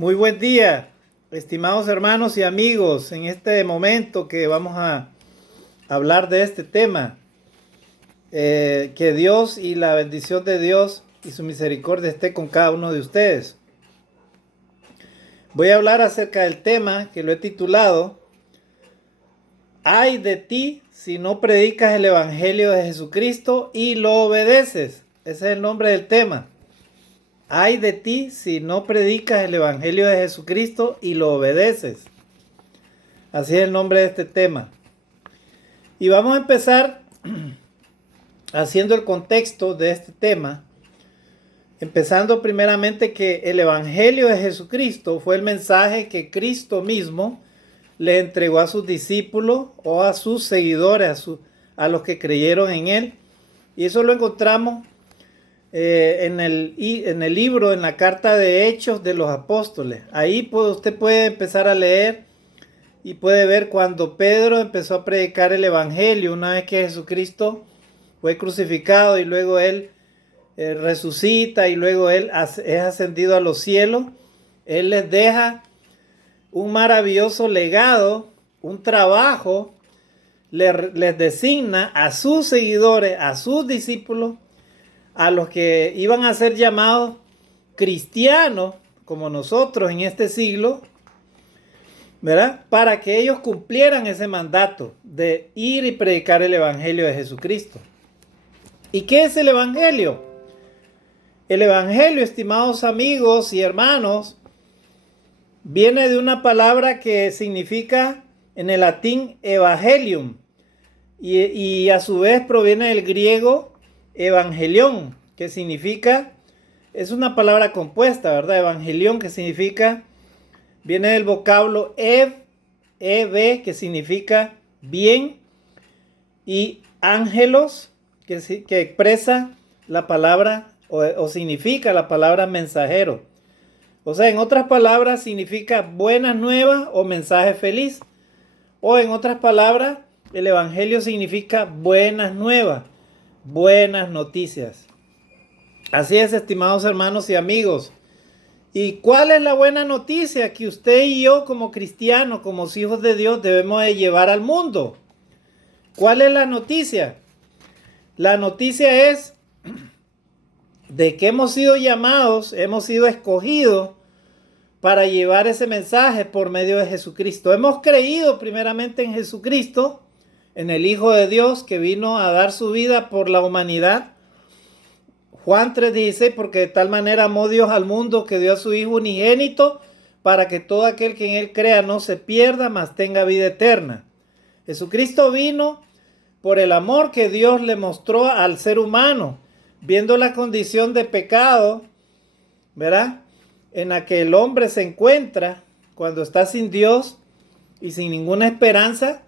Muy buen día, estimados hermanos y amigos. En este momento que vamos a hablar de este tema, que Dios y la bendición de Dios y su misericordia esté con cada uno de ustedes. Voy a hablar acerca del tema que lo he titulado "Ay de ti si no predicas el Evangelio de Jesucristo y lo obedeces". Ese es el nombre del tema. Ay de ti si no predicas el Evangelio de Jesucristo y lo obedeces. Así es el nombre de este tema. Y vamos a empezar haciendo el contexto de este tema. Empezando primeramente que el Evangelio de Jesucristo fue el mensaje que Cristo mismo le entregó a sus discípulos o a sus seguidores, a los que creyeron en él. Y eso lo encontramos en el libro, en la carta de Hechos de los Apóstoles. Ahí usted puede empezar a leer y puede ver cuando Pedro empezó a predicar el Evangelio, una vez que Jesucristo fue crucificado y luego él resucita y luego él es ascendido a los cielos. Él les deja un maravilloso legado, un trabajo, les designa a sus seguidores, a sus discípulos, a los que iban a ser llamados cristianos, como nosotros en este siglo, ¿verdad? Para que ellos cumplieran ese mandato de ir y predicar el Evangelio de Jesucristo. ¿Y qué es el Evangelio? El Evangelio, estimados amigos y hermanos, viene de una palabra que significa en el latín evangelium y a su vez proviene del griego evangelión, que significa, es una palabra compuesta, ¿verdad? Evangelión, que significa, viene del vocablo ev, que significa bien, y ángelos, que expresa la palabra o significa la palabra mensajero. O sea, en otras palabras, significa buenas nuevas o mensaje feliz. O en otras palabras, el Evangelio significa buenas nuevas, buenas noticias. Así es, estimados hermanos y amigos. ¿Y cuál es la buena noticia que usted y yo como cristianos, como hijos de Dios, debemos de llevar al mundo? ¿Cuál es la noticia? La noticia es de que hemos sido llamados, hemos sido escogidos para llevar ese mensaje por medio de Jesucristo. Hemos creído primeramente en Jesucristo, en el Hijo de Dios que vino a dar su vida por la humanidad. Juan 3:16, porque de tal manera amó Dios al mundo que dio a su Hijo unigénito para que todo aquel que en él crea no se pierda, mas tenga vida eterna. Jesucristo vino por el amor que Dios le mostró al ser humano, viendo la condición de pecado, ¿verdad?, en la que el hombre se encuentra cuando está sin Dios y sin ninguna esperanza.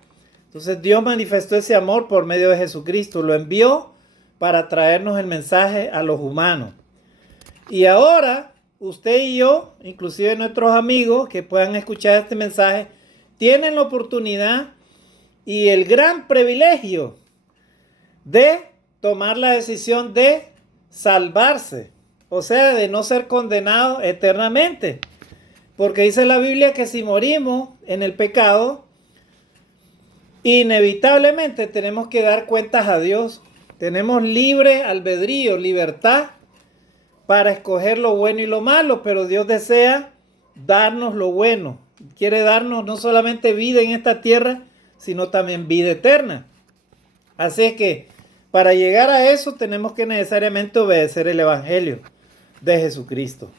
Entonces Dios manifestó ese amor por medio de Jesucristo, lo envió para traernos el mensaje a los humanos. Y ahora usted y yo, inclusive nuestros amigos que puedan escuchar este mensaje, tienen la oportunidad y el gran privilegio de tomar la decisión de salvarse, o sea, de no ser condenados eternamente. Porque dice la Biblia que si morimos en el pecado, inevitablemente tenemos que dar cuentas a Dios. Tenemos libre albedrío, libertad para escoger lo bueno y lo malo, pero Dios desea darnos lo bueno. Quiere darnos no solamente vida en esta tierra, sino también vida eterna. Así es que para llegar a eso tenemos que necesariamente obedecer el Evangelio de Jesucristo.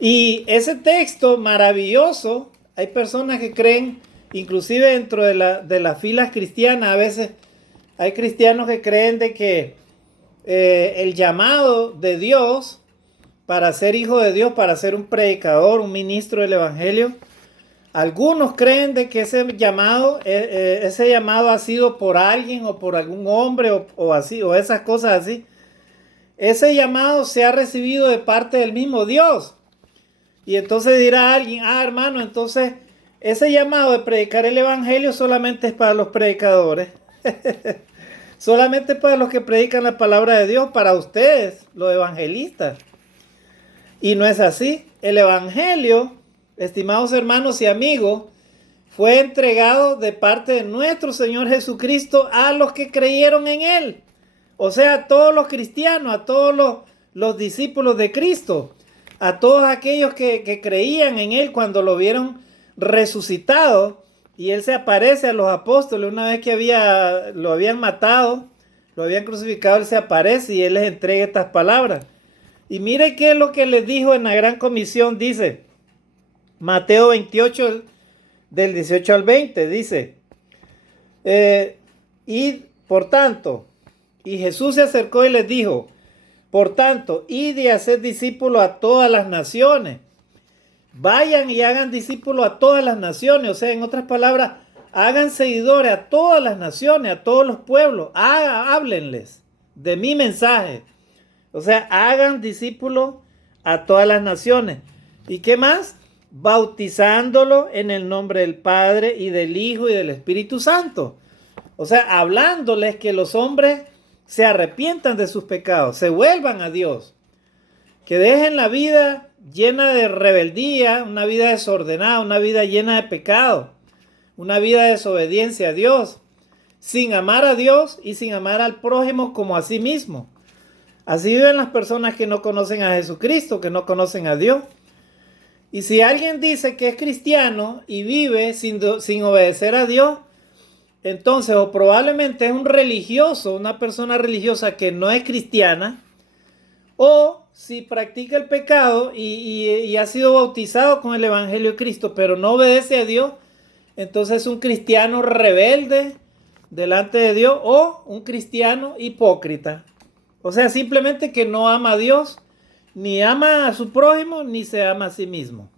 Y ese texto maravilloso, hay personas que creen, inclusive dentro de las filas cristianas, a veces hay cristianos que creen de que el llamado de Dios para ser hijo de Dios, para ser un predicador, un ministro del Evangelio, algunos creen de que ese llamado ha sido por alguien o por algún hombre o así, o esas cosas así. Ese llamado se ha recibido de parte del mismo Dios. Y entonces dirá alguien, hermano, entonces ese llamado de predicar el Evangelio solamente es para los predicadores. Solamente para los que predican la palabra de Dios, para ustedes, los evangelistas. Y no es así. El Evangelio, estimados hermanos y amigos, fue entregado de parte de nuestro Señor Jesucristo a los que creyeron en Él. O sea, a todos los cristianos, a todos los discípulos de Cristo, a todos aquellos que creían en Él cuando lo vieron resucitado. Y Él se aparece a los apóstoles una vez que lo habían matado, lo habían crucificado. Él se aparece y Él les entrega estas palabras. Y mire qué es lo que les dijo en la gran comisión. Dice Mateo 28, del 18 al 20, dice, y por tanto, y Jesús se acercó y les dijo, por tanto, id y haced discípulos a todas las naciones. Vayan y hagan discípulos a todas las naciones. O sea, en otras palabras, hagan seguidores a todas las naciones, a todos los pueblos. Háblenles de mi mensaje. O sea, hagan discípulos a todas las naciones. ¿Y qué más? Bautizándolo en el nombre del Padre y del Hijo y del Espíritu Santo. O sea, hablándoles que los hombres se arrepientan de sus pecados, se vuelvan a Dios, que dejen la vida llena de rebeldía, una vida desordenada, una vida llena de pecado, una vida de desobediencia a Dios, sin amar a Dios y sin amar al prójimo como a sí mismo. Así viven las personas que no conocen a Jesucristo, que no conocen a Dios. Y si alguien dice que es cristiano y vive sin obedecer a Dios, entonces o probablemente es un religioso, una persona religiosa que no es cristiana, o si practica el pecado y ha sido bautizado con el Evangelio de Cristo, pero no obedece a Dios, entonces es un cristiano rebelde delante de Dios o un cristiano hipócrita. O sea, simplemente que no ama a Dios, ni ama a su prójimo, ni se ama a sí mismo.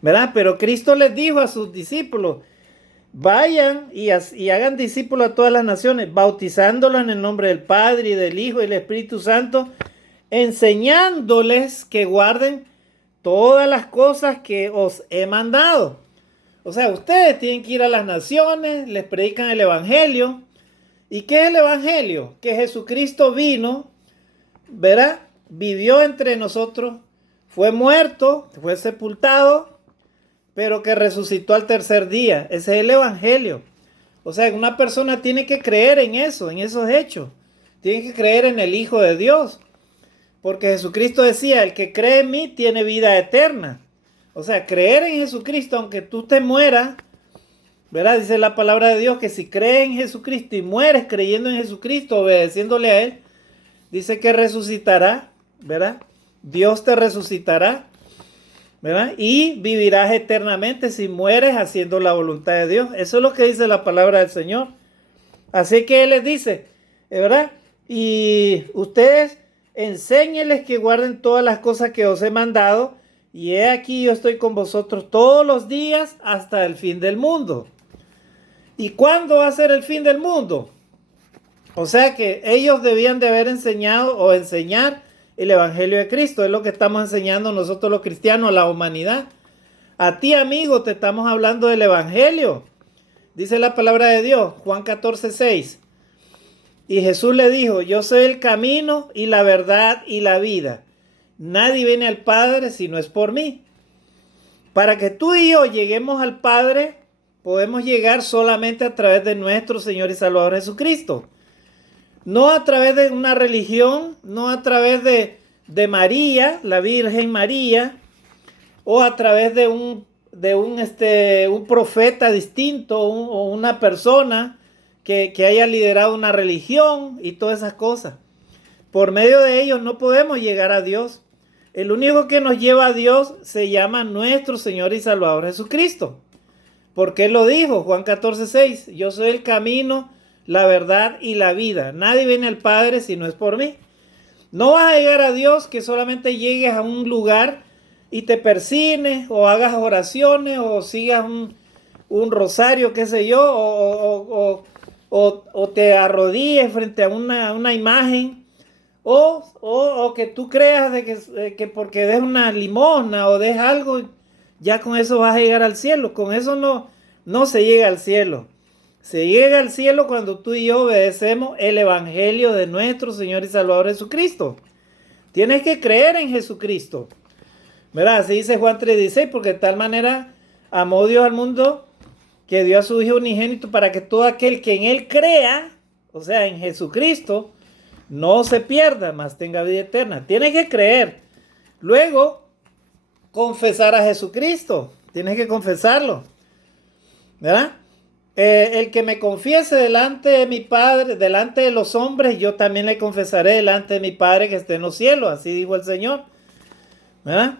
¿Verdad? Pero Cristo les dijo a sus discípulos, vayan y hagan discípulos a todas las naciones, bautizándolos en el nombre del Padre y del Hijo y del Espíritu Santo, enseñándoles que guarden todas las cosas que os he mandado. O sea, ustedes tienen que ir a las naciones, les predican el Evangelio. ¿Y qué es el Evangelio? Que Jesucristo vino, ¿verdad? Vivió entre nosotros, fue muerto, fue sepultado, pero que resucitó al tercer día. Ese es el Evangelio. O sea, una persona tiene que creer en eso, en esos hechos. Tiene que creer en el Hijo de Dios. Porque Jesucristo decía, el que cree en mí tiene vida eterna. O sea, creer en Jesucristo, aunque tú te mueras, ¿verdad? Dice la palabra de Dios que si crees en Jesucristo y mueres creyendo en Jesucristo, obedeciéndole a Él, dice que resucitará, ¿verdad? Dios te resucitará, ¿verdad? Y vivirás eternamente si mueres haciendo la voluntad de Dios. Eso es lo que dice la palabra del Señor. Así que Él les dice, ¿verdad? Y ustedes enséñenles que guarden todas las cosas que os he mandado. Y he aquí yo estoy con vosotros todos los días hasta el fin del mundo. ¿Y cuándo va a ser el fin del mundo? O sea que ellos debían de haber enseñado o enseñar el Evangelio de Cristo. Es lo que estamos enseñando nosotros los cristianos a la humanidad. A ti, amigo, te estamos hablando del Evangelio. Dice la palabra de Dios, Juan 14:6. Y Jesús le dijo, yo soy el camino y la verdad y la vida. Nadie viene al Padre si no es por mí. Para que tú y yo lleguemos al Padre, podemos llegar solamente a través de nuestro Señor y Salvador Jesucristo. No a través de una religión, no a través de María, la Virgen María, o a través de un profeta distinto o una persona que haya liderado una religión y todas esas cosas. Por medio de ellos no podemos llegar a Dios. El único que nos lleva a Dios se llama nuestro Señor y Salvador Jesucristo. Porque Él lo dijo, Juan 14:6, yo soy el camino, la verdad y la vida. Nadie viene al Padre si no es por mí. No vas a llegar a Dios que solamente llegues a un lugar y te persines o hagas oraciones o sigas un rosario, qué sé yo, o te arrodilles frente a una imagen. O que tú creas de que porque des una limosna o des algo, ya con eso vas a llegar al cielo. Con eso no se llega al cielo. Se llega al cielo cuando tú y yo obedecemos el Evangelio de nuestro Señor y Salvador Jesucristo. Tienes que creer en Jesucristo. ¿Verdad? Así dice Juan 3:16, porque de tal manera amó Dios al mundo que dio a su Hijo unigénito para que todo aquel que en Él crea, o sea, en Jesucristo, no se pierda, mas tenga vida eterna. Tienes que creer. Luego, confesar a Jesucristo. Tienes que confesarlo. ¿Verdad? El que me confiese delante de mi Padre, delante de los hombres, yo también le confesaré delante de mi Padre que esté en los cielos. Así dijo el Señor. ¿Verdad?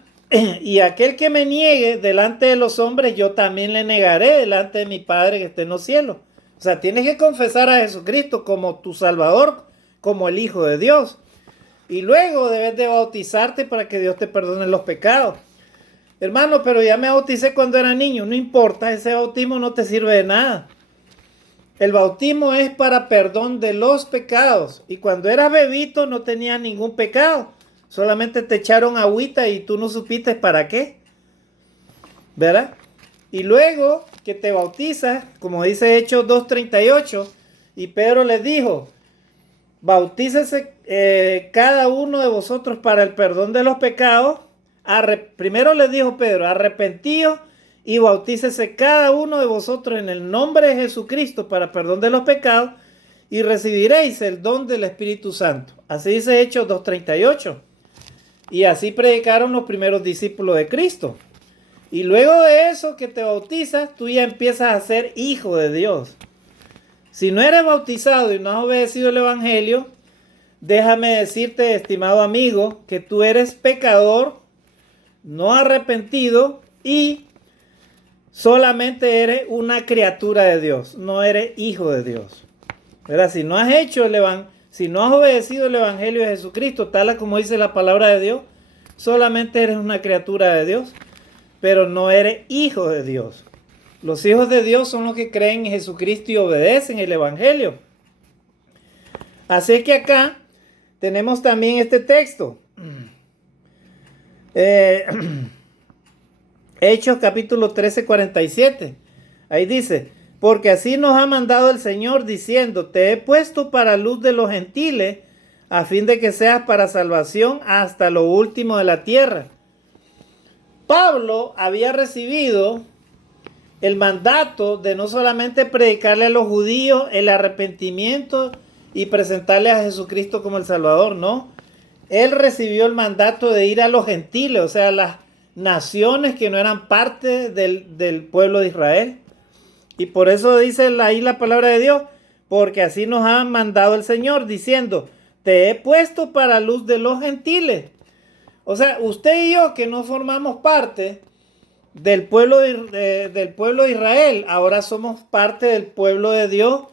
Y aquel que me niegue delante de los hombres, yo también le negaré delante de mi Padre que esté en los cielos. O sea, tienes que confesar a Jesucristo como tu Salvador, como el Hijo de Dios. Y luego debes de bautizarte para que Dios te perdone los pecados. Hermano, pero ya me bauticé cuando era niño. No importa, ese bautismo no te sirve de nada. El bautismo es para perdón de los pecados. Y cuando eras bebito no tenías ningún pecado. Solamente te echaron agüita y tú no supiste para qué. ¿Verdad? Y luego que te bautizas, como dice Hechos 2:38, y Pedro les dijo, bautícese cada uno de vosotros para el perdón de los pecados. Primero les dijo Pedro, arrepentíos y bautícese cada uno de vosotros en el nombre de Jesucristo para perdón de los pecados y recibiréis el don del Espíritu Santo. Así dice Hechos 2:38. Y así predicaron los primeros discípulos de Cristo. Y luego de eso que te bautizas, tú ya empiezas a ser hijo de Dios. Si no eres bautizado y no has obedecido el Evangelio, déjame decirte, estimado amigo, que tú eres pecador, no arrepentido y solamente eres una criatura de Dios, no eres hijo de Dios. ¿Verdad? Si no has hecho si no has obedecido el Evangelio de Jesucristo, tal como dice la palabra de Dios, solamente eres una criatura de Dios, pero no eres hijo de Dios. Los hijos de Dios son los que creen en Jesucristo y obedecen el Evangelio. Así que acá tenemos también este texto. Hechos capítulo 13:47. Ahí dice, porque así nos ha mandado el Señor diciendo, te he puesto para luz de los gentiles, a fin de que seas para salvación hasta lo último de la tierra. Pablo había recibido el mandato de no solamente predicarle a los judíos el arrepentimiento y presentarle a Jesucristo como el Salvador, no. Él recibió el mandato de ir a los gentiles, o sea, a las naciones que no eran parte del pueblo de Israel. Y por eso dice ahí la palabra de Dios, porque así nos ha mandado el Señor, diciendo, te he puesto para luz de los gentiles. O sea, usted y yo que no formamos parte del pueblo de Israel, ahora somos parte del pueblo de Dios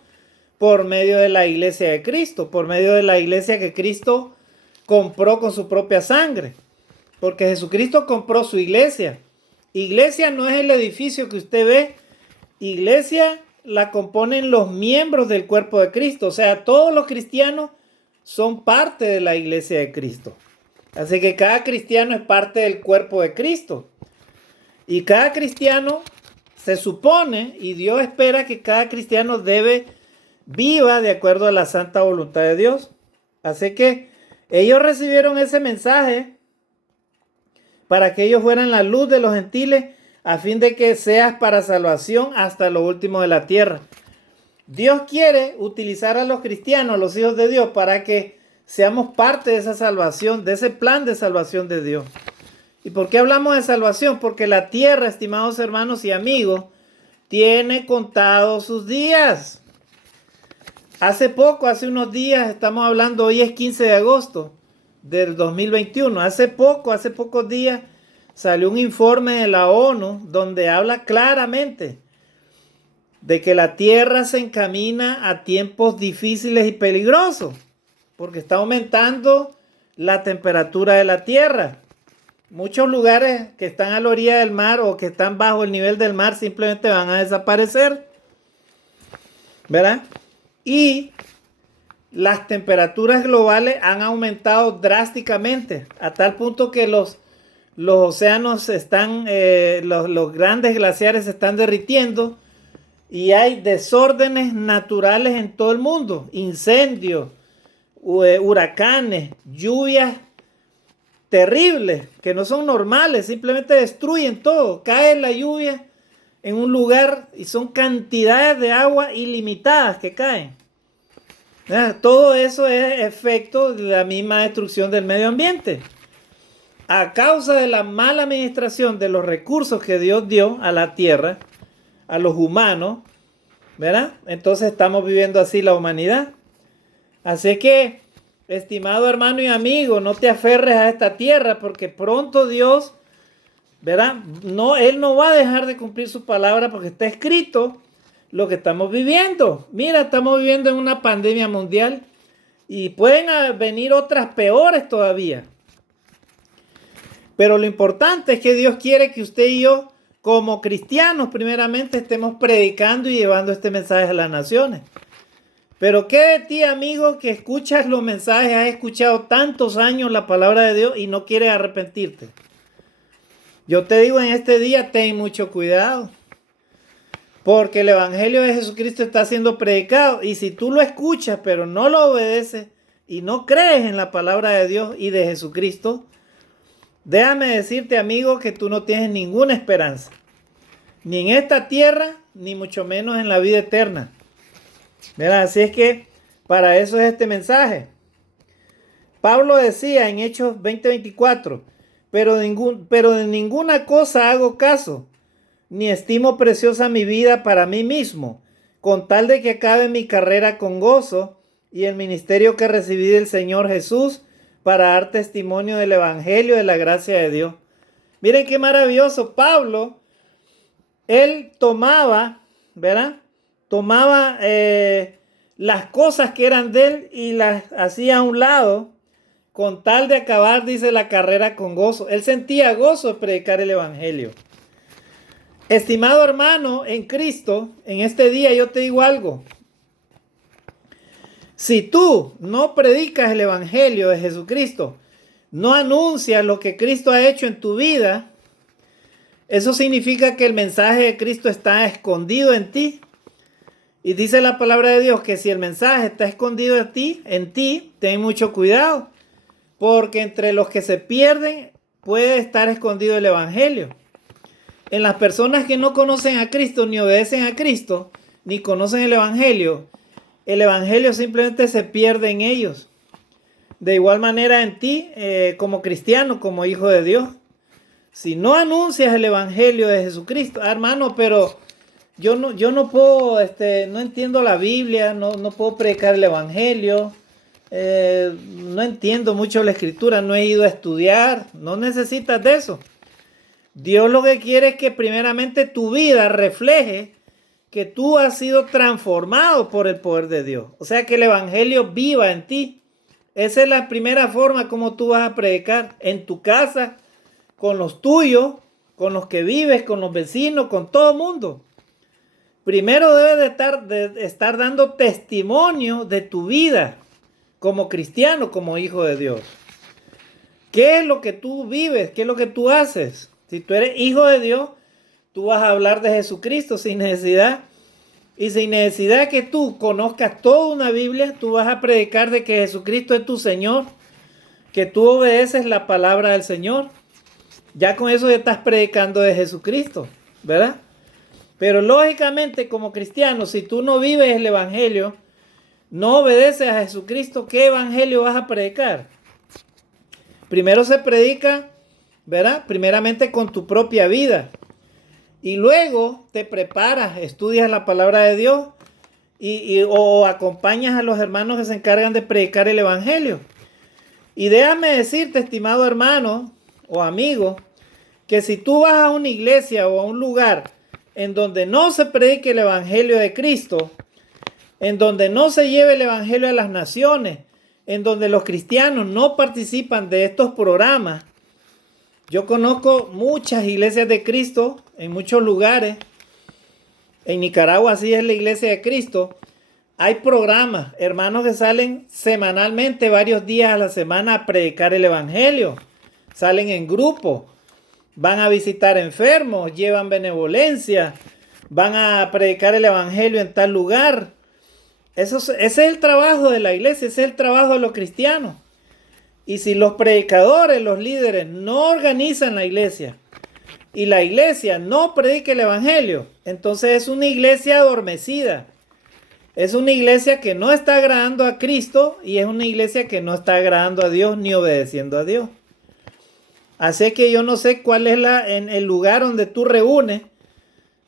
por medio de la iglesia de Cristo, por medio de la iglesia que Cristo compró con su propia sangre. Porque Jesucristo compró su iglesia. Iglesia no es el edificio que usted ve. Iglesia la componen los miembros del cuerpo de Cristo. O sea, todos los cristianos son parte de la iglesia de Cristo. Así que cada cristiano es parte del cuerpo de Cristo. Y cada cristiano se supone, y Dios espera que cada cristiano viva de acuerdo a la santa voluntad de Dios. Así que ellos recibieron ese mensaje para que ellos fueran la luz de los gentiles, a fin de que seas para salvación hasta lo último de la tierra. Dios quiere utilizar a los cristianos, a los hijos de Dios, para que seamos parte de esa salvación, de ese plan de salvación de Dios. ¿Y por qué hablamos de salvación? Porque la tierra, estimados hermanos y amigos, tiene contados sus días. Hace unos días, estamos hablando, hoy es 15 de agosto del 2021. Hace pocos días salió un informe de la ONU donde habla claramente de que la tierra se encamina a tiempos difíciles y peligrosos, porque está aumentando la temperatura de la tierra. Muchos lugares que están a la orilla del mar o que están bajo el nivel del mar simplemente van a desaparecer, ¿verdad? Y las temperaturas globales han aumentado drásticamente, a tal punto que los océanos los grandes glaciares se están derritiendo y hay desórdenes naturales en todo el mundo, incendios, huracanes, lluvias terribles, que no son normales, simplemente destruyen todo. Cae la lluvia en un lugar y son cantidades de agua ilimitadas que caen. Todo eso es efecto de la misma destrucción del medio ambiente. A causa de la mala administración de los recursos que Dios dio a la tierra, a los humanos, ¿verdad? Entonces estamos viviendo así la humanidad. Así que, estimado hermano y amigo, no te aferres a esta tierra porque pronto Dios, ¿verdad? No, Él no va a dejar de cumplir su palabra porque está escrito lo que estamos viviendo. Mira, estamos viviendo en una pandemia mundial y pueden venir otras peores todavía. Pero lo importante es que Dios quiere que usted y yo, como cristianos, primeramente estemos predicando y llevando este mensaje a las naciones. Pero ¿qué de ti, amigo, que escuchas los mensajes, has escuchado tantos años la palabra de Dios y no quieres arrepentirte? Yo te digo en este día, ten mucho cuidado. Porque el Evangelio de Jesucristo está siendo predicado. Y si tú lo escuchas, pero no lo obedeces y no crees en la palabra de Dios y de Jesucristo, déjame decirte, amigo, que tú no tienes ninguna esperanza. Ni en esta tierra, ni mucho menos en la vida eterna. ¿Verdad? Así es que para eso es este mensaje. Pablo decía en Hechos 20:24, pero de ninguna cosa hago caso, ni estimo preciosa mi vida para mí mismo, con tal de que acabe mi carrera con gozo y el ministerio que recibí del Señor Jesús para dar testimonio del Evangelio de la gracia de Dios. Miren qué maravilloso. Pablo, él tomaba, ¿verdad? Tomaba las cosas que eran de él y las hacía a un lado con tal de acabar, dice, la carrera con gozo. Él sentía gozo de predicar el Evangelio. Estimado hermano en Cristo, en este día yo te digo algo. Si tú no predicas el Evangelio de Jesucristo, no anuncias lo que Cristo ha hecho en tu vida, eso significa que el mensaje de Cristo está escondido en ti. Y dice la palabra de Dios que si el mensaje está escondido en ti, ten mucho cuidado. Porque entre los que se pierden puede estar escondido el Evangelio. En las personas que no conocen a Cristo, ni obedecen a Cristo, ni conocen el Evangelio simplemente se pierde en ellos. De igual manera en ti, como cristiano, como hijo de Dios. Si no anuncias el Evangelio de Jesucristo, hermano, pero yo no puedo, no entiendo la Biblia, no puedo predicar el Evangelio, no entiendo mucho la Escritura, no he ido a estudiar, no necesitas de eso. Dios lo que quiere es que primeramente tu vida refleje que tú has sido transformado por el poder de Dios. O sea, que el Evangelio viva en ti. Esa es la primera forma como tú vas a predicar en tu casa, con los tuyos, con los que vives, con los vecinos, con todo el mundo. Primero debes de estar dando testimonio de tu vida como cristiano, como hijo de Dios. ¿Qué es lo que tú vives? ¿Qué es lo que tú haces? Si tú eres hijo de Dios, tú vas a hablar de Jesucristo sin necesidad. Y sin necesidad que tú conozcas toda una Biblia, tú vas a predicar de que Jesucristo es tu Señor, que tú obedeces la palabra del Señor. Ya con eso ya estás predicando de Jesucristo, ¿verdad? Pero lógicamente como cristiano, si tú no vives el Evangelio, no obedeces a Jesucristo, ¿qué Evangelio vas a predicar? Primero se predica, ¿verdad? Primeramente con tu propia vida. Y luego te preparas, estudias la palabra de Dios o acompañas a los hermanos que se encargan de predicar el Evangelio. Y déjame decirte, estimado hermano o amigo, que si tú vas a una iglesia o a un lugar en donde no se predique el Evangelio de Cristo, en donde no se lleve el Evangelio a las naciones, en donde los cristianos no participan de estos programas. Yo conozco muchas iglesias de Cristo en muchos lugares. En Nicaragua así es la iglesia de Cristo. Hay programas, hermanos que salen semanalmente, varios días a la semana a predicar el Evangelio. Salen en grupo, van a visitar enfermos, llevan benevolencia, van a predicar el Evangelio en tal lugar. Ese es el trabajo de la iglesia, ese es el trabajo de los cristianos. Y si los predicadores, los líderes, no organizan la iglesia y la iglesia no predica el evangelio, entonces es una iglesia adormecida. Es una iglesia que no está agradando a Cristo y es una iglesia que no está agradando a Dios ni obedeciendo a Dios. Así que yo no sé cuál es en el lugar donde tú reúnes,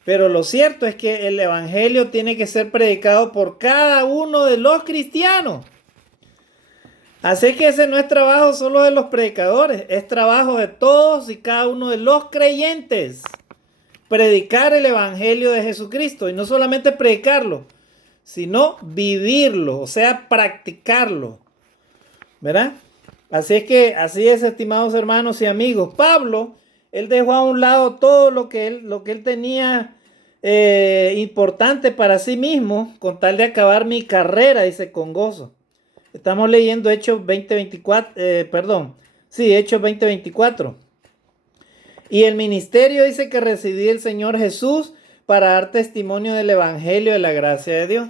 pero lo cierto es que el evangelio tiene que ser predicado por cada uno de los cristianos. Así que ese no es trabajo solo de los predicadores, es trabajo de todos y cada uno de los creyentes. Predicar el evangelio de Jesucristo, y no solamente predicarlo, sino vivirlo, o sea, practicarlo, ¿verdad? Así es, estimados hermanos y amigos. Pablo, él dejó a un lado todo lo que él tenía importante para sí mismo, con tal de acabar mi carrera, dice, con gozo. Estamos leyendo Hechos 20:24, Hechos 20:24. Y el ministerio dice que recibí el Señor Jesús para dar testimonio del evangelio de la gracia de Dios.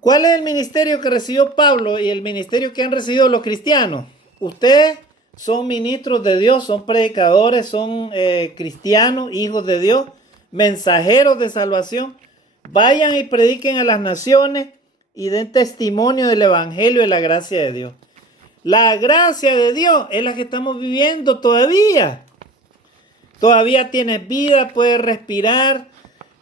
¿Cuál es el ministerio que recibió Pablo y el ministerio que han recibido los cristianos? Ustedes son ministros de Dios, son predicadores, son cristianos, hijos de Dios, mensajeros de salvación. Vayan y prediquen a las naciones y den testimonio del evangelio de la gracia de Dios. La gracia de Dios es la que estamos viviendo todavía. Todavía tienes vida, puedes respirar,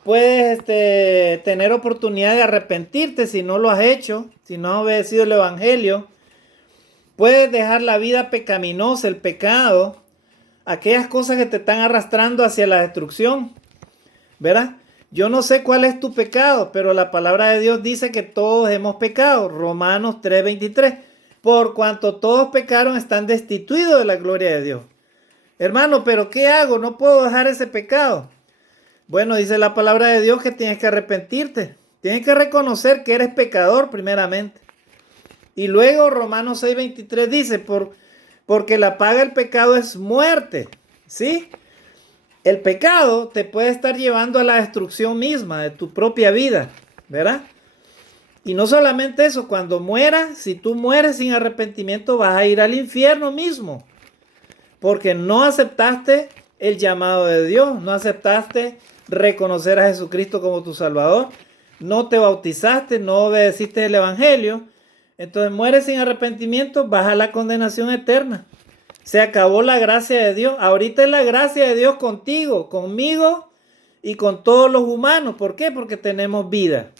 puedes tener oportunidad de arrepentirte si no lo has hecho, si no has obedecido el evangelio. Puedes dejar la vida pecaminosa, el pecado, aquellas cosas que te están arrastrando hacia la destrucción, ¿verdad? Yo no sé cuál es tu pecado, pero la palabra de Dios dice que todos hemos pecado. Romanos 3:23. Por cuanto todos pecaron, están destituidos de la gloria de Dios. Hermano, ¿pero qué hago? No puedo dejar ese pecado. Bueno, dice la palabra de Dios que tienes que arrepentirte. Tienes que reconocer que eres pecador primeramente. Y luego Romanos 6:23 dice, porque la paga del pecado es muerte. ¿Sí? El pecado te puede estar llevando a la destrucción misma de tu propia vida, ¿verdad? Y no solamente eso, cuando mueras, si tú mueres sin arrepentimiento, vas a ir al infierno mismo. Porque no aceptaste el llamado de Dios, no aceptaste reconocer a Jesucristo como tu Salvador, no te bautizaste, no obedeciste el evangelio, entonces mueres sin arrepentimiento, vas a la condenación eterna. Se acabó la gracia de Dios. Ahorita es la gracia de Dios contigo, conmigo y con todos los humanos. ¿Por qué? Porque tenemos vida,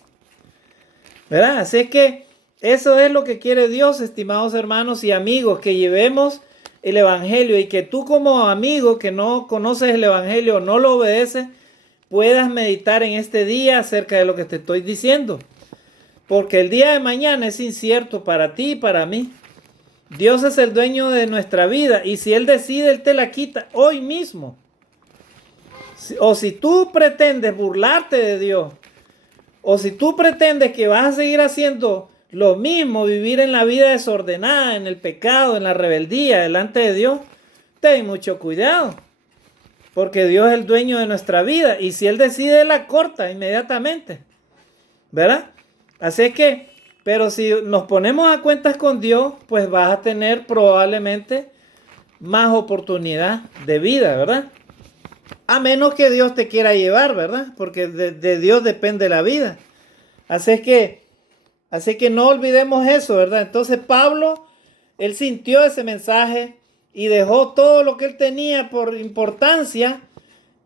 ¿verdad? Así es que eso es lo que quiere Dios, estimados hermanos y amigos, que llevemos el evangelio y que tú como amigo que no conoces el evangelio, no lo obedeces, puedas meditar en este día acerca de lo que te estoy diciendo. Porque el día de mañana es incierto para ti y para mí. Dios es el dueño de nuestra vida y si Él decide, Él te la quita hoy mismo. O si tú pretendes burlarte de Dios, o si tú pretendes que vas a seguir haciendo lo mismo, vivir en la vida desordenada, en el pecado, en la rebeldía delante de Dios, ten mucho cuidado. Porque Dios es el dueño de nuestra vida y si Él decide, Él la corta inmediatamente, ¿verdad? Así es que, pero si nos ponemos a cuentas con Dios, pues vas a tener probablemente más oportunidad de vida, ¿verdad? A menos que Dios te quiera llevar, ¿verdad? Porque de Dios depende la vida. Así que no olvidemos eso, ¿verdad? Entonces Pablo, él sintió ese mensaje y dejó todo lo que él tenía por importancia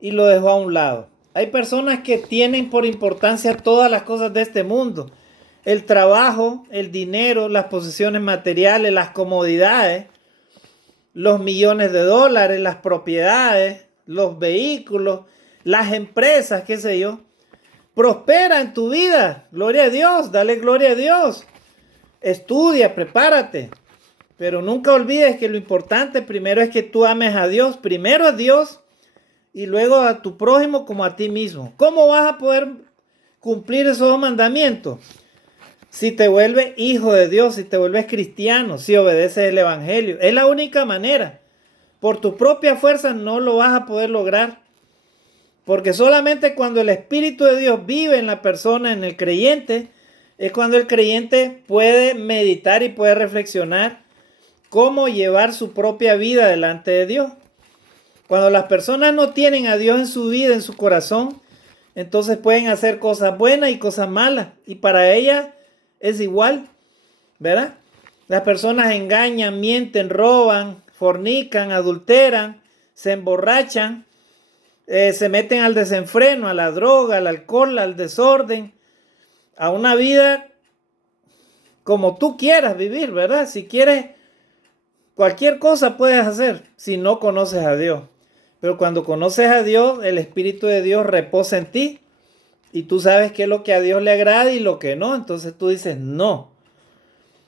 y lo dejó a un lado. Hay personas que tienen por importancia todas las cosas de este mundo. El trabajo, el dinero, las posesiones materiales, las comodidades, los millones de dólares, las propiedades, los vehículos, las empresas, qué sé yo. Prospera en tu vida. Gloria a Dios, dale gloria a Dios. Estudia, prepárate. Pero nunca olvides que lo importante primero es que tú ames a Dios. Primero a Dios y luego a tu prójimo como a ti mismo. ¿Cómo vas a poder cumplir esos dos mandamientos? Si te vuelves hijo de Dios, si te vuelves cristiano, si obedeces el evangelio. Es la única manera. Por tu propia fuerza no lo vas a poder lograr. Porque solamente cuando el Espíritu de Dios vive en la persona, en el creyente, es cuando el creyente puede meditar y puede reflexionar cómo llevar su propia vida delante de Dios. Cuando las personas no tienen a Dios en su vida, en su corazón, entonces pueden hacer cosas buenas y cosas malas. Y para ellas es igual, ¿verdad? Las personas engañan, mienten, roban, fornican, adulteran, se emborrachan, se meten al desenfreno, a la droga, al alcohol, al desorden, a una vida como tú quieras vivir, ¿verdad? Si quieres, cualquier cosa puedes hacer si no conoces a Dios. Pero cuando conoces a Dios, el Espíritu de Dios reposa en ti y tú sabes qué es lo que a Dios le agrada y lo que no. Entonces tú dices no,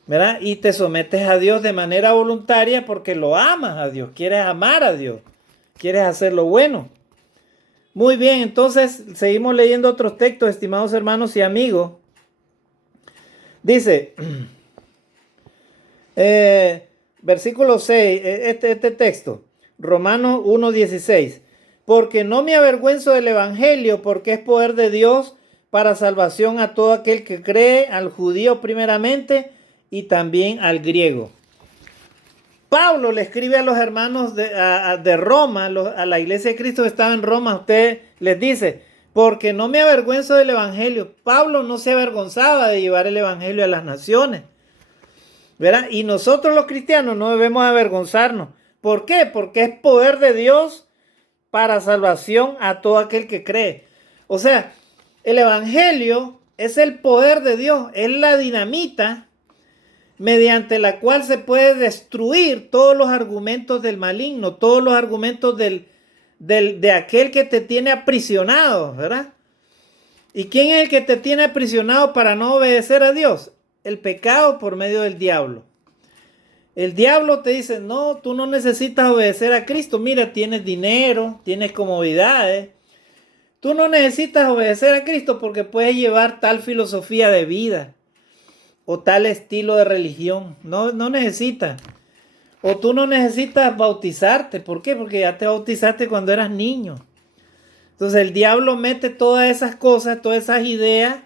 ¿verdad? Y te sometes a Dios de manera voluntaria porque lo amas a Dios, quieres amar a Dios, quieres hacer lo bueno. Muy bien, entonces seguimos leyendo otros textos, estimados hermanos y amigos. Dice, versículo 6, este texto, Romanos 1:16. Porque no me avergüenzo del evangelio, porque es poder de Dios para salvación a todo aquel que cree, al judío primeramente y también al griego. Pablo le escribe a los hermanos de Roma, a la iglesia de Cristo que estaba en Roma. Usted les dice, porque no me avergüenzo del evangelio. Pablo no se avergonzaba de llevar el evangelio a las naciones, ¿verdad? Y nosotros los cristianos no debemos avergonzarnos. ¿Por qué? Porque es poder de Dios para salvación a todo aquel que cree. O sea, el evangelio es el poder de Dios, es la dinamita mediante la cual se puede destruir todos los argumentos del maligno, todos los argumentos de aquel que te tiene aprisionado, ¿verdad? ¿Y quién es el que te tiene aprisionado para no obedecer a Dios? El pecado por medio del diablo. El diablo te dice, no, tú no necesitas obedecer a Cristo. Mira, tienes dinero, tienes comodidades. Tú no necesitas obedecer a Cristo porque puedes llevar tal filosofía de vida o tal estilo de religión. No necesitas. O tú no necesitas bautizarte. ¿Por qué? Porque ya te bautizaste cuando eras niño. Entonces el diablo mete todas esas cosas, todas esas ideas,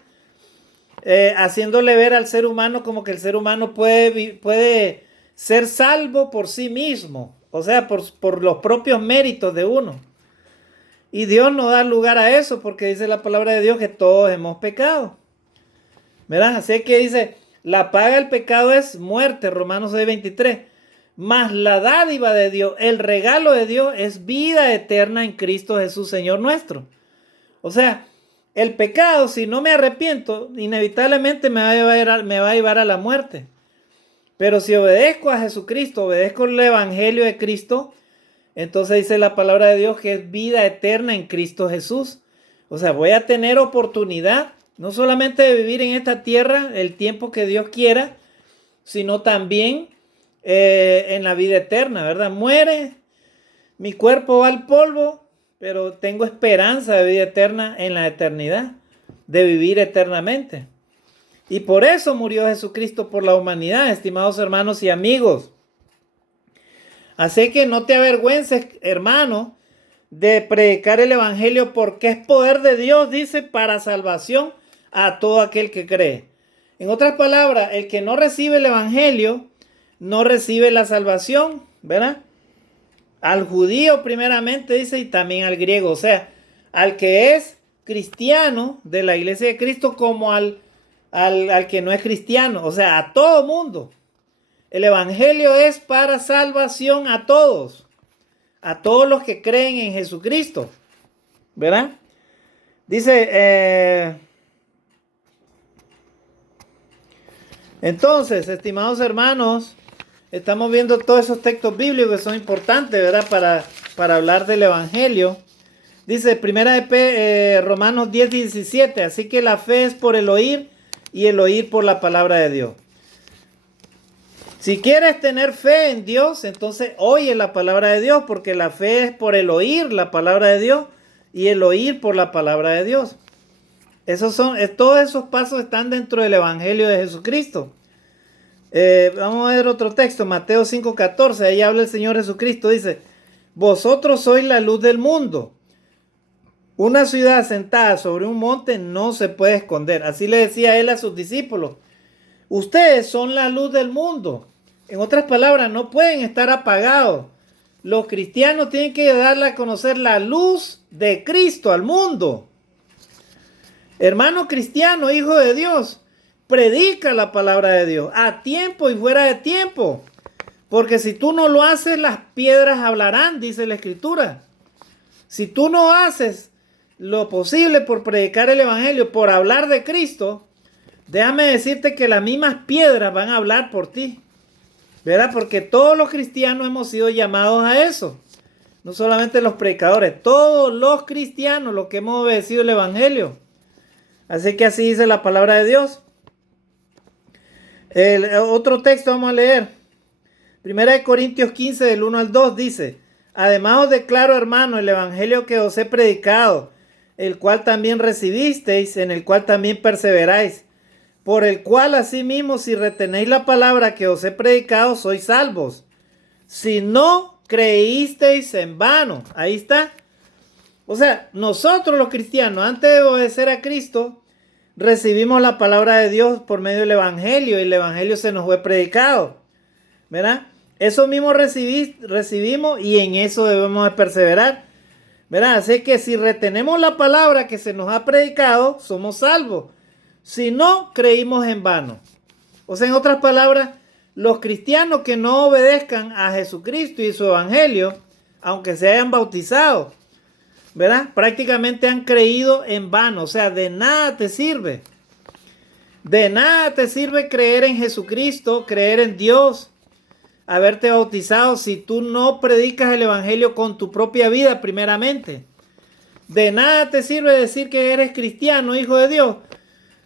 haciéndole ver al ser humano como que el ser humano puede ser salvo por sí mismo. O sea, por los propios méritos de uno. Y Dios no da lugar a eso porque dice la palabra de Dios que todos hemos pecado, ¿verdad? Así que dice, la paga del pecado es muerte, Romanos 6:23. Mas la dádiva de Dios, el regalo de Dios es vida eterna en Cristo Jesús, Señor nuestro. O sea, el pecado, si no me arrepiento, inevitablemente me va a llevar a la muerte. Pero si obedezco a Jesucristo, obedezco el evangelio de Cristo, entonces dice la palabra de Dios que es vida eterna en Cristo Jesús. O sea, voy a tener oportunidad, no solamente de vivir en esta tierra el tiempo que Dios quiera, sino también en la vida eterna, ¿verdad? Muere, mi cuerpo va al polvo, pero tengo esperanza de vida eterna en la eternidad, de vivir eternamente. Y por eso murió Jesucristo por la humanidad, estimados hermanos y amigos. Así que no te avergüences, hermano, de predicar el evangelio porque es poder de Dios, dice, para salvación a todo aquel que cree. En otras palabras, el que no recibe el evangelio no recibe la salvación, ¿verdad? Al judío primeramente dice y también al griego, o sea, al que es cristiano de la iglesia de Cristo como al que no es cristiano, o sea, a todo mundo. El evangelio es para salvación a todos los que creen en Jesucristo, ¿verdad? Dice, entonces, estimados hermanos, estamos viendo todos esos textos bíblicos que son importantes, ¿verdad? Para hablar del evangelio. Dice, Romanos 10:17, así que la fe es por el oír y el oír por la palabra de Dios. Si quieres tener fe en Dios, entonces oye la palabra de Dios, porque la fe es por el oír la palabra de Dios y el oír por la palabra de Dios. Todos esos pasos están dentro del evangelio de Jesucristo. Vamos a ver otro texto, Mateo 5:14, ahí habla el Señor Jesucristo, dice, vosotros sois la luz del mundo. Una ciudad sentada sobre un monte no se puede esconder. Así le decía él a sus discípulos. Ustedes son la luz del mundo. En otras palabras, no pueden estar apagados. Los cristianos tienen que darle a conocer la luz de Cristo al mundo. Hermano cristiano, hijo de Dios, predica la palabra de Dios a tiempo y fuera de tiempo. Porque si tú no lo haces, las piedras hablarán, dice la Escritura. Si tú no haces lo posible por predicar el Evangelio, por hablar de Cristo, déjame decirte que las mismas piedras van a hablar por ti. ¿Verdad? Porque todos los cristianos hemos sido llamados a eso. No solamente los predicadores, todos los cristianos, los que hemos obedecido el Evangelio. Así que así dice la palabra de Dios. Otro texto vamos a leer. Primera de Corintios 15, del 1 al 2 dice: además os declaro, hermano, el Evangelio que os he predicado, el cual también recibisteis, en el cual también perseveráis, por el cual asimismo, si retenéis la palabra que os he predicado, sois salvos. Si no creísteis en vano. Ahí está. O sea, nosotros los cristianos, antes de obedecer a Cristo, recibimos la palabra de Dios por medio del Evangelio, y el Evangelio se nos fue predicado. ¿Verdad? Eso mismo recibimos, y en eso debemos de perseverar. ¿Verdad? Así que si retenemos la palabra que se nos ha predicado, somos salvos. Si no, creímos en vano. O sea, en otras palabras, los cristianos que no obedezcan a Jesucristo y su Evangelio, aunque se hayan bautizado, ¿verdad? Prácticamente han creído en vano. O sea, de nada te sirve. De nada te sirve creer en Jesucristo, creer en Dios, haberte bautizado, si tú no predicas el Evangelio con tu propia vida primeramente. De nada te sirve decir que eres cristiano, hijo de Dios,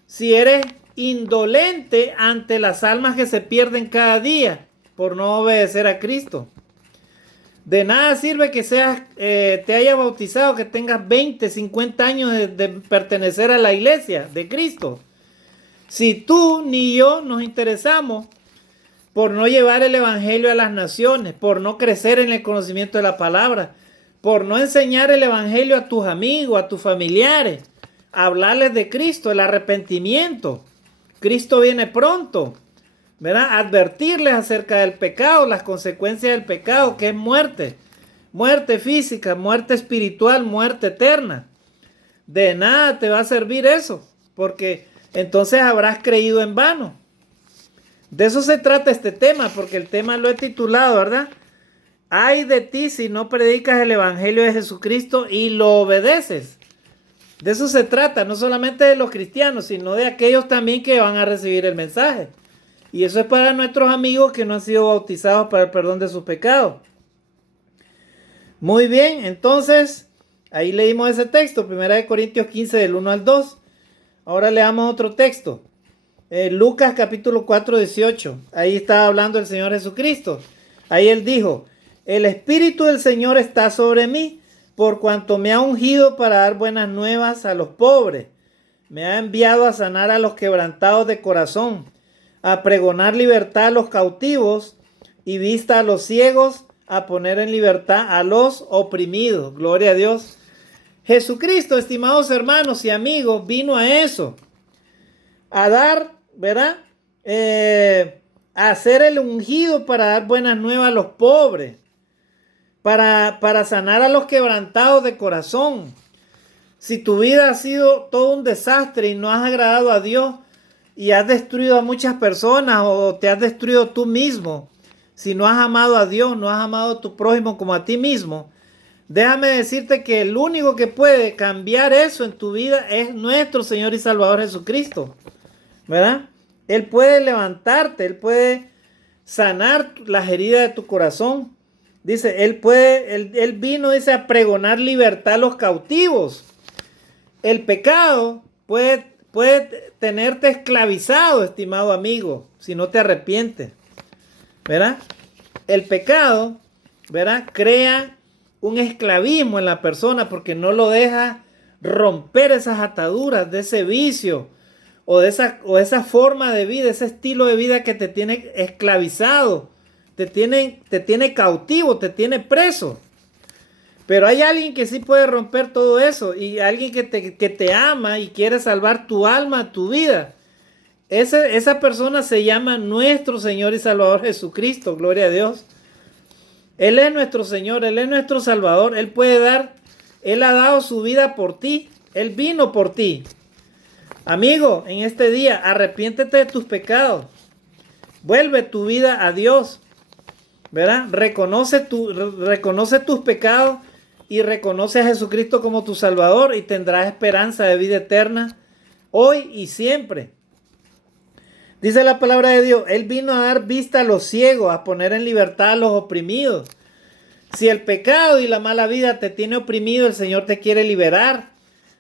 si eres indolente ante las almas que se pierden cada día por no obedecer a Cristo. De nada sirve que te hayas bautizado, que tengas 20, 50 años de pertenecer a la iglesia de Cristo. Si tú ni yo nos interesamos por no llevar el Evangelio a las naciones, por no crecer en el conocimiento de la palabra, por no enseñar el Evangelio a tus amigos, a tus familiares, hablarles de Cristo, el arrepentimiento. Cristo viene pronto, ¿verdad? Advertirles acerca del pecado, las consecuencias del pecado, que es muerte. Muerte física, muerte espiritual, muerte eterna. De nada te va a servir eso, porque entonces habrás creído en vano. De eso se trata este tema, porque el tema lo he titulado, ¿verdad? Ay de ti si no predicas el Evangelio de Jesucristo y lo obedeces. De eso se trata, no solamente de los cristianos, sino de aquellos también que van a recibir el mensaje. Y eso es para nuestros amigos que no han sido bautizados para el perdón de sus pecados. Muy bien, entonces, ahí leímos ese texto, 1 Corintios 15, del 1 al 2. Ahora leamos otro texto. Lucas capítulo 4, 18. Ahí está hablando el Señor Jesucristo. Ahí Él dijo: el Espíritu del Señor está sobre mí, por cuanto me ha ungido para dar buenas nuevas a los pobres. Me ha enviado a sanar a los quebrantados de corazón, a pregonar libertad a los cautivos y vista a los ciegos, a poner en libertad a los oprimidos. Gloria a Dios. Jesucristo, estimados hermanos y amigos, vino a eso, a dar, ¿verdad? A ser el ungido para dar buenas nuevas a los pobres, para sanar a los quebrantados de corazón. Si tu vida ha sido todo un desastre y no has agradado a Dios y has destruido a muchas personas, o te has destruido tú mismo, si no has amado a Dios, no has amado a tu prójimo como a ti mismo, déjame decirte que el único que puede cambiar eso en tu vida es nuestro Señor y Salvador Jesucristo, ¿verdad? Él puede levantarte, Él puede sanar las heridas de tu corazón. Dice, Él vino, dice, a pregonar libertad a los cautivos. El pecado puede tenerte esclavizado, estimado amigo, si no te arrepientes, ¿verdad? El pecado, ¿verdad?, crea un esclavismo en la persona porque no lo deja romper esas ataduras de ese vicio o esa forma de vida, ese estilo de vida que te tiene esclavizado, te tiene cautivo, te tiene preso. Pero hay alguien que sí puede romper todo eso, y alguien que te ama y quiere salvar tu alma, tu vida. esa persona se llama nuestro Señor y Salvador Jesucristo, gloria a Dios. Él es nuestro Señor, Él es nuestro Salvador, Él puede dar, Él ha dado su vida por ti, Él vino por ti. Amigo, en este día, arrepiéntete de tus pecados, vuelve tu vida a Dios, ¿verdad? Reconoce tus pecados y reconoce a Jesucristo como tu Salvador y tendrás esperanza de vida eterna hoy y siempre. Dice la palabra de Dios, Él vino a dar vista a los ciegos, a poner en libertad a los oprimidos. Si el pecado y la mala vida te tiene oprimido, el Señor te quiere liberar,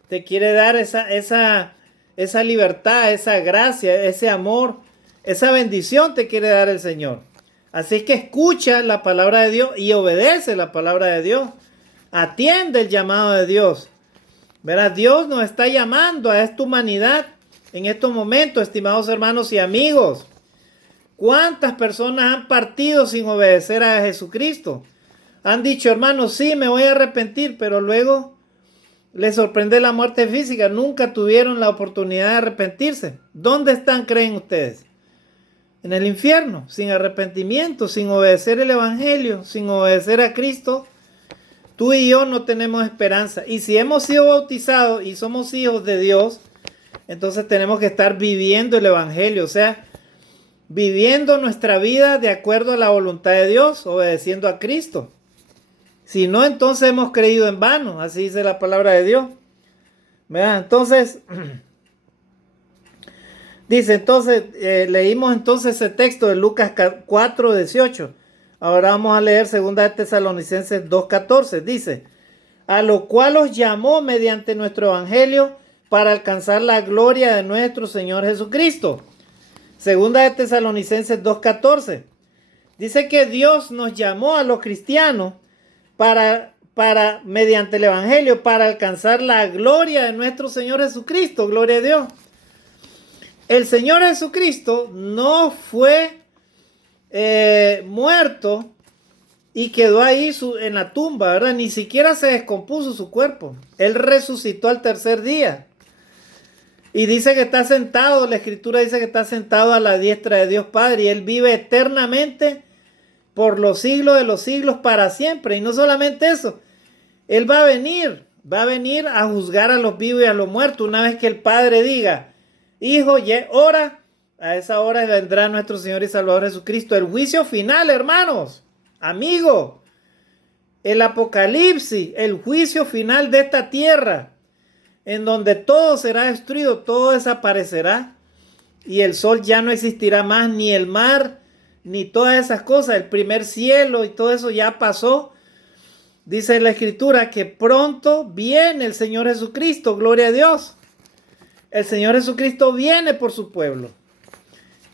te quiere dar esa libertad, esa gracia, ese amor, esa bendición te quiere dar el Señor. Así que escucha la palabra de Dios y obedece la palabra de Dios. Atiende el llamado de Dios. Verá, Dios nos está llamando a esta humanidad en estos momentos, estimados hermanos y amigos. ¿Cuántas personas han partido sin obedecer a Jesucristo? Han dicho, hermanos, sí, me voy a arrepentir, pero luego les sorprende la muerte física. Nunca tuvieron la oportunidad de arrepentirse. ¿Dónde están, creen ustedes? En el infierno, sin arrepentimiento, sin obedecer el Evangelio, sin obedecer a Cristo. Tú y yo no tenemos esperanza. Y si hemos sido bautizados y somos hijos de Dios, entonces tenemos que estar viviendo el Evangelio, o sea, viviendo nuestra vida de acuerdo a la voluntad de Dios, obedeciendo a Cristo. Si no, entonces hemos creído en vano, así dice la palabra de Dios. ¿Verdad? Entonces, leímos entonces ese texto de Lucas 4:18. Ahora vamos a leer 2 de Tesalonicenses 2:14. Dice, a lo cual os llamó mediante nuestro evangelio para alcanzar la gloria de nuestro Señor Jesucristo. 2 de Tesalonicenses 2:14. Dice que Dios nos llamó a los cristianos para mediante el evangelio para alcanzar la gloria de nuestro Señor Jesucristo. Gloria a Dios. El Señor Jesucristo no fue muerto y quedó ahí en la tumba, ¿verdad? Ni siquiera se descompuso su cuerpo. Él resucitó al tercer día. Y dice que está sentado, la Escritura dice que está sentado a la diestra de Dios Padre. Y Él vive eternamente por los siglos de los siglos para siempre. Y no solamente eso, Él va a venir a juzgar a los vivos y a los muertos. Una vez que el Padre diga, hijo, ya es hora, a esa hora vendrá nuestro Señor y Salvador Jesucristo. El juicio final, hermanos, amigos, el apocalipsis, el juicio final de esta tierra, en donde todo será destruido, todo desaparecerá, y el sol ya no existirá más, ni el mar, ni todas esas cosas, el primer cielo y todo eso ya pasó. Dice la Escritura que pronto viene el Señor Jesucristo, gloria a Dios. El Señor Jesucristo viene por su pueblo.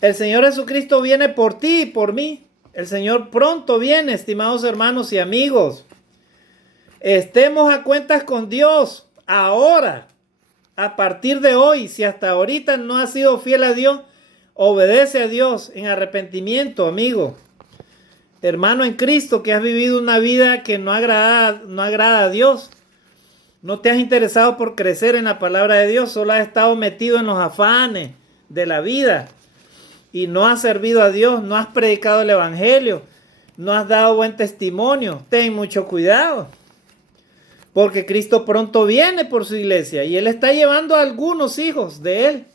El Señor Jesucristo viene por ti y por mí. El Señor pronto viene, estimados hermanos y amigos. Estemos a cuentas con Dios ahora, a partir de hoy. Si hasta ahorita no has sido fiel a Dios, obedece a Dios en arrepentimiento, amigo. Hermano en Cristo, que has vivido una vida que no agrada a Dios. No te has interesado por crecer en la palabra de Dios, solo has estado metido en los afanes de la vida y no has servido a Dios, no has predicado el evangelio, no has dado buen testimonio. Ten mucho cuidado, porque Cristo pronto viene por su iglesia y Él está llevando a algunos hijos de Él.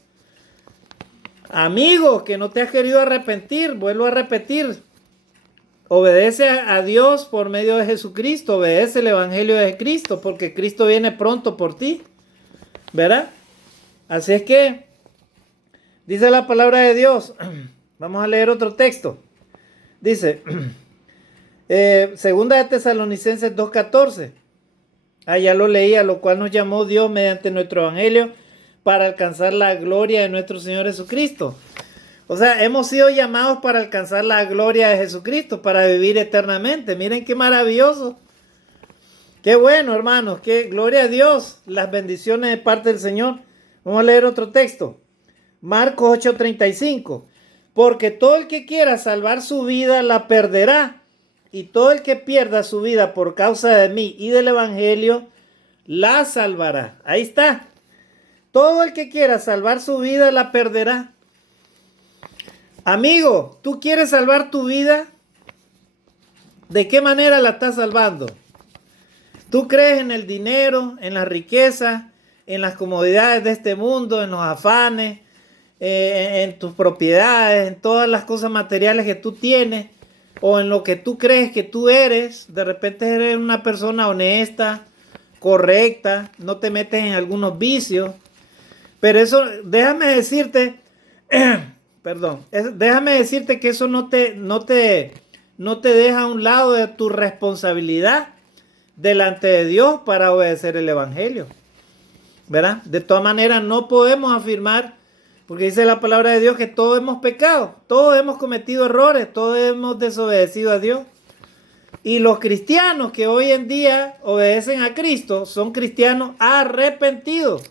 Amigo, que no te has querido arrepentir, vuelvo a repetir. Obedece a Dios por medio de Jesucristo, obedece el evangelio de Cristo, porque Cristo viene pronto por ti, ¿verdad? Así es que, dice la palabra de Dios, vamos a leer otro texto, dice, 2 de Tesalonicenses 2:14, ya lo leí, a lo cual nos llamó Dios mediante nuestro evangelio para alcanzar la gloria de nuestro Señor Jesucristo. O sea, hemos sido llamados para alcanzar la gloria de Jesucristo, para vivir eternamente. Miren qué maravilloso. Qué bueno, hermanos. Qué gloria a Dios. Las bendiciones de parte del Señor. Vamos a leer otro texto. Marcos 8:35. Porque todo el que quiera salvar su vida la perderá. Y todo el que pierda su vida por causa de mí y del evangelio la salvará. Ahí está. Todo el que quiera salvar su vida la perderá. Amigo, ¿tú quieres salvar tu vida? ¿De qué manera la estás salvando? ¿Tú crees en el dinero, en la riqueza, en las comodidades de este mundo, en los afanes, en tus propiedades, en todas las cosas materiales que tú tienes, o en lo que tú crees que tú eres? De repente eres una persona honesta, correcta, no te metes en algunos vicios, pero eso, déjame decirte, déjame decirte que eso no te deja a un lado de tu responsabilidad delante de Dios para obedecer el evangelio, ¿verdad? De todas maneras, no podemos afirmar, porque dice la palabra de Dios que todos hemos pecado, todos hemos cometido errores, todos hemos desobedecido a Dios. Y los cristianos que hoy en día obedecen a Cristo son cristianos arrepentidos.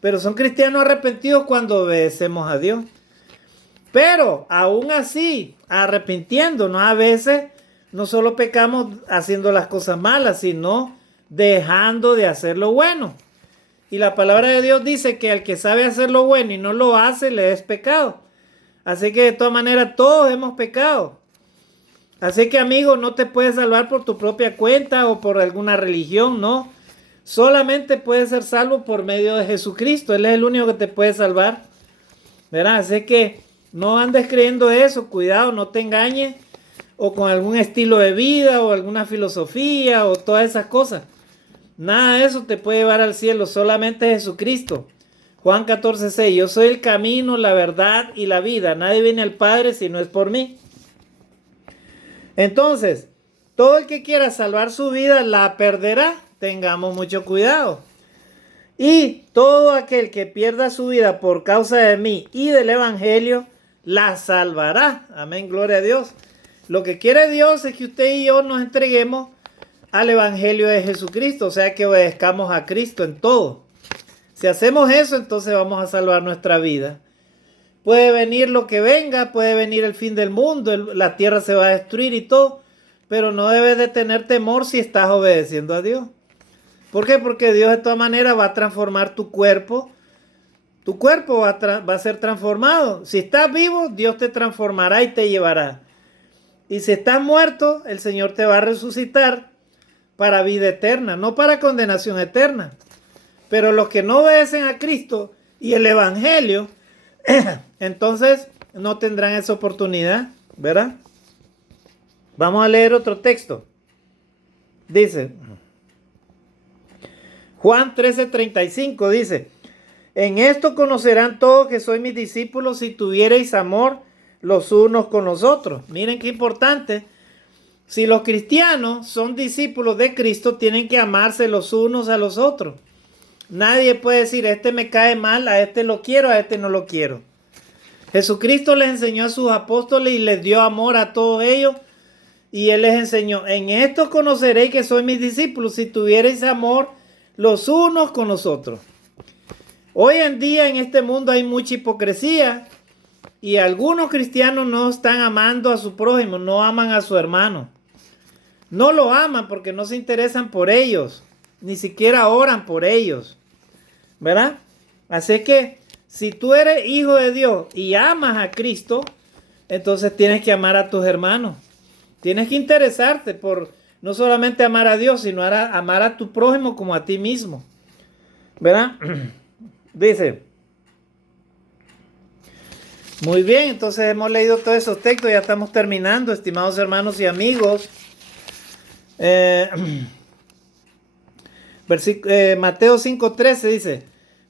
Pero son cristianos arrepentidos cuando obedecemos a Dios. Pero aún así, arrepintiéndonos a veces, no solo pecamos haciendo las cosas malas, sino dejando de hacer lo bueno. Y la palabra de Dios dice que al que sabe hacer lo bueno y no lo hace, le es pecado. Así que de todas maneras todos hemos pecado. Así que, amigo, no te puedes salvar por tu propia cuenta o por alguna religión, no. Solamente puedes ser salvo por medio de Jesucristo. Él es el único que te puede salvar, ¿verdad? Así que no andes creyendo eso, cuidado, no te engañes, o con algún estilo de vida, o alguna filosofía, o todas esas cosas. Nada de eso te puede llevar al cielo, solamente Jesucristo. Juan 14:6, yo soy el camino, la verdad y la vida. Nadie viene al Padre si no es por mí. Entonces, todo el que quiera salvar su vida la perderá. Tengamos mucho cuidado. Y todo aquel que pierda su vida por causa de mí y del evangelio, la salvará. Amén, gloria a Dios. Lo que quiere Dios es que usted y yo nos entreguemos al evangelio de Jesucristo, o sea que obedezcamos a Cristo en todo. Si hacemos eso, entonces vamos a salvar nuestra vida. Puede venir lo que venga, puede venir el fin del mundo, la tierra se va a destruir y todo, pero no debes de tener temor si estás obedeciendo a Dios. ¿Por qué? Porque Dios de todas maneras va a transformar tu cuerpo. Tu cuerpo va a ser transformado. Si estás vivo, Dios te transformará y te llevará. Y si estás muerto, el Señor te va a resucitar para vida eterna, no para condenación eterna. Pero los que no obedecen a Cristo y el evangelio, entonces no tendrán esa oportunidad, ¿verdad? Vamos a leer otro texto. Dice, Juan 13:35 dice, en esto conocerán todos que sois mis discípulos si tuviereis amor los unos con los otros. Miren qué importante. Si los cristianos son discípulos de Cristo, tienen que amarse los unos a los otros. Nadie puede decir, este me cae mal, a este lo quiero, a este no lo quiero. Jesucristo les enseñó a sus apóstoles y les dio amor a todos ellos. Y Él les enseñó, en esto conoceréis que sois mis discípulos, si tuviereis amor los unos con los otros. Hoy en día en este mundo hay mucha hipocresía y algunos cristianos no están amando a su prójimo, no aman a su hermano. No lo aman porque no se interesan por ellos, ni siquiera oran por ellos, ¿verdad? Así que si tú eres hijo de Dios y amas a Cristo, entonces tienes que amar a tus hermanos. Tienes que interesarte por no solamente amar a Dios, sino amar a tu prójimo como a ti mismo, ¿verdad? Dice, muy bien, entonces hemos leído todos esos textos, ya estamos terminando, estimados hermanos y amigos. Mateo 5:13 dice,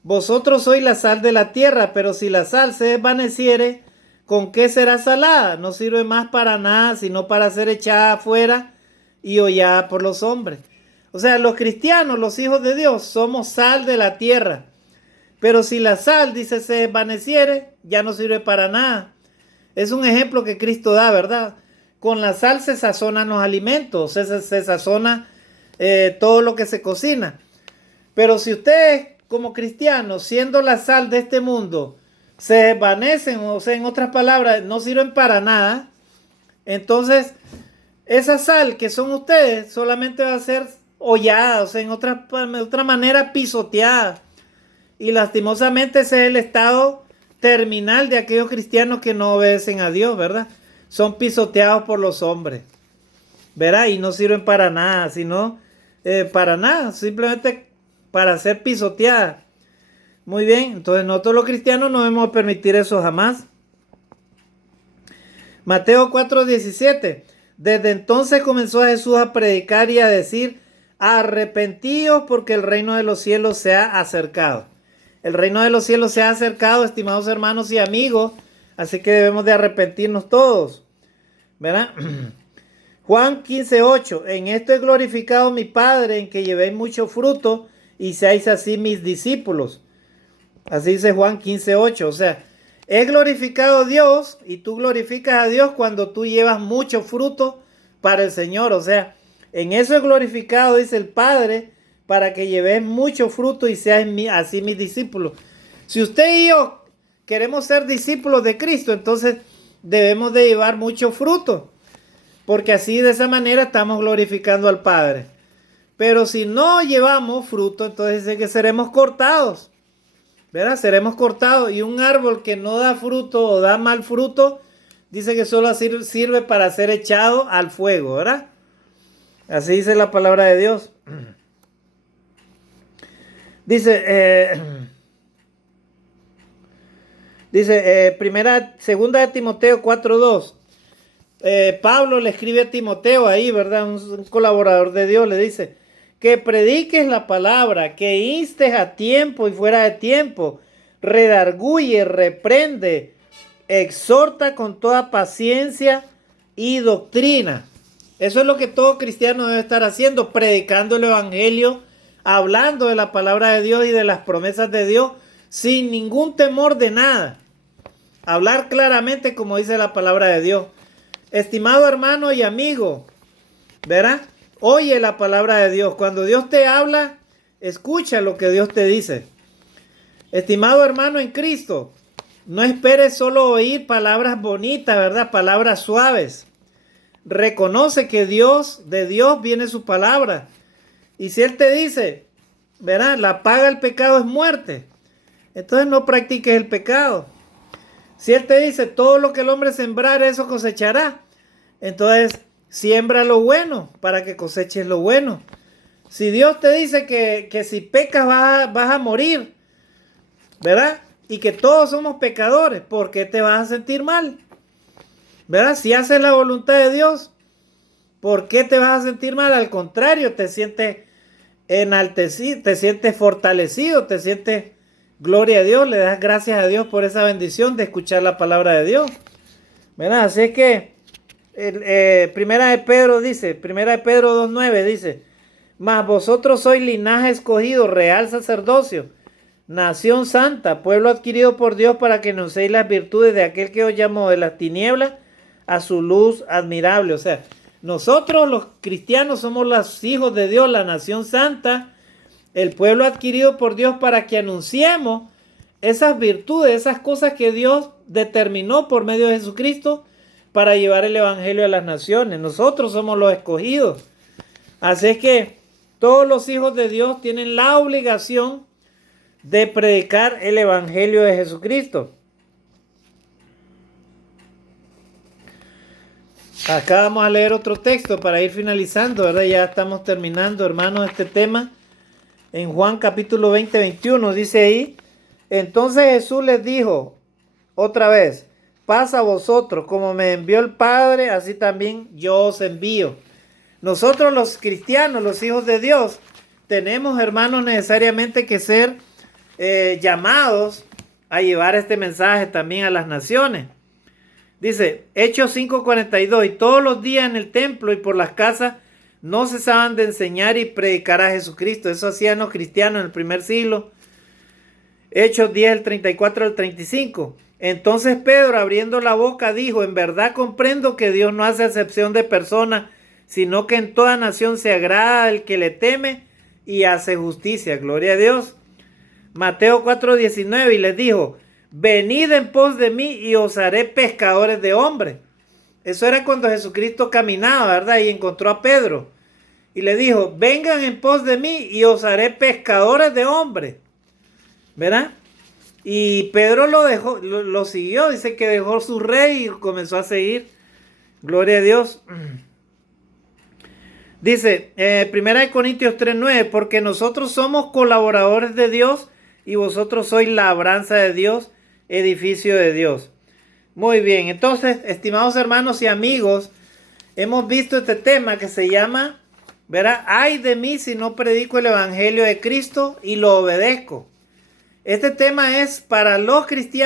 vosotros sois la sal de la tierra, pero si la sal se desvaneciere, ¿con qué será salada? No sirve más para nada, sino para ser echada afuera y hollada por los hombres. O sea, los cristianos, los hijos de Dios, somos sal de la tierra. Pero si la sal, dice, se desvaneciere, ya no sirve para nada. Es un ejemplo que Cristo da, ¿verdad? Con la sal se sazonan los alimentos, se sazona todo lo que se cocina. Pero si ustedes, como cristianos, siendo la sal de este mundo, se desvanecen, o sea, en otras palabras, no sirven para nada, entonces esa sal que son ustedes solamente va a ser hollada, o sea, de otra manera pisoteada. Y lastimosamente ese es el estado terminal de aquellos cristianos que no obedecen a Dios, ¿verdad? Son pisoteados por los hombres, ¿verdad? Y no sirven para nada, sino para nada, simplemente para ser pisoteadas. Muy bien, entonces nosotros los cristianos no debemos permitir eso jamás. Mateo 4:17. Desde entonces comenzó Jesús a predicar y a decir: arrepentíos porque el reino de los cielos se ha acercado. El reino de los cielos se ha acercado, estimados hermanos y amigos, así que debemos de arrepentirnos todos, ¿verdad? Juan 15:8. En esto he glorificado a mi Padre, en que llevéis mucho fruto y seáis así mis discípulos. Así dice Juan 15:8. O sea, he glorificado a Dios y tú glorificas a Dios cuando tú llevas mucho fruto para el Señor. O sea, en eso he glorificado, dice el Padre, para que lleves mucho fruto y seas así mis discípulos. Si usted y yo queremos ser discípulos de Cristo, entonces debemos de llevar mucho fruto, porque así de esa manera estamos glorificando al Padre. Pero si no llevamos fruto, entonces dice que seremos cortados, ¿verdad? Seremos cortados. Y un árbol que no da fruto o da mal fruto, dice que solo sirve para ser echado al fuego, ¿verdad? Así dice la palabra de Dios. Segunda de Timoteo 4:2. Pablo le escribe a Timoteo ahí, ¿verdad? Un colaborador de Dios le dice: que prediques la palabra, que instes a tiempo y fuera de tiempo, redarguye, reprende, exhorta con toda paciencia y doctrina. Eso es lo que todo cristiano debe estar haciendo, predicando el evangelio, hablando de la palabra de Dios y de las promesas de Dios, sin ningún temor de nada. Hablar claramente como dice la palabra de Dios. Estimado hermano y amigo, ¿verdad? Oye la palabra de Dios. Cuando Dios te habla, escucha lo que Dios te dice. Estimado hermano en Cristo, no esperes solo oír palabras bonitas, ¿verdad? Palabras suaves. Reconoce que de Dios viene su palabra. Y si Él te dice, ¿verdad? La paga del pecado es muerte, entonces no practiques el pecado. Si Él te dice, todo lo que el hombre sembrare, eso cosechará, entonces siembra lo bueno para que coseches lo bueno. Si Dios te dice que si pecas vas a morir, ¿verdad? Y que todos somos pecadores, ¿por qué te vas a sentir mal? ¿Verdad? Si haces la voluntad de Dios, ¿por qué te vas a sentir mal? Al contrario, te sientes enaltecido, te sientes fortalecido, te sientes gloria a Dios, le das gracias a Dios por esa bendición de escuchar la palabra de Dios, ¿verdad? Así es que Primera de Pedro 2:9 dice: mas vosotros sois linaje escogido, real sacerdocio, nación santa, pueblo adquirido por Dios, para que anunciéis las virtudes de aquel que os llamó de las tinieblas a su luz admirable. O sea, nosotros los cristianos somos los hijos de Dios, la nación santa, el pueblo adquirido por Dios, para que anunciemos esas virtudes, esas cosas que Dios determinó por medio de Jesucristo para llevar el evangelio a las naciones. Nosotros somos los escogidos. Así es que todos los hijos de Dios tienen la obligación de predicar el evangelio de Jesucristo. Acá vamos a leer otro texto para ir finalizando, ¿verdad? Ya estamos terminando, hermanos, este tema. En Juan capítulo 20:21 dice ahí: entonces Jesús les dijo otra vez: paz a vosotros, como me envió el Padre, así también yo os envío. Nosotros los cristianos, los hijos de Dios, tenemos, hermanos, necesariamente que ser llamados a llevar este mensaje también a las naciones. Dice Hechos 5:42: y todos los días en el templo y por las casas no cesaban de enseñar y predicar a Jesucristo. Eso hacían los cristianos en el primer siglo. Hechos 10:34-35. Entonces Pedro, abriendo la boca, dijo: en verdad comprendo que Dios no hace acepción de personas, sino que en toda nación se agrada al que le teme y hace justicia. Gloria a Dios. Mateo 4:19: y les dijo: venid en pos de mí y os haré pescadores de hombres. Eso era cuando Jesucristo caminaba, ¿verdad? Y encontró a Pedro. Y le dijo: vengan en pos de mí y os haré pescadores de hombres, ¿verdad? Y Pedro lo dejó, lo siguió, dice que dejó su rey y comenzó a seguir. Gloria a Dios. Dice, 1 Corintios 3:9, porque nosotros somos colaboradores de Dios y vosotros sois labranza de Dios, edificio de Dios. Muy bien, entonces, estimados hermanos y amigos, hemos visto este tema que se llama, ¿verdad? Ay de mí si no predico el evangelio de Cristo y lo obedezco. Este tema es para los cristianos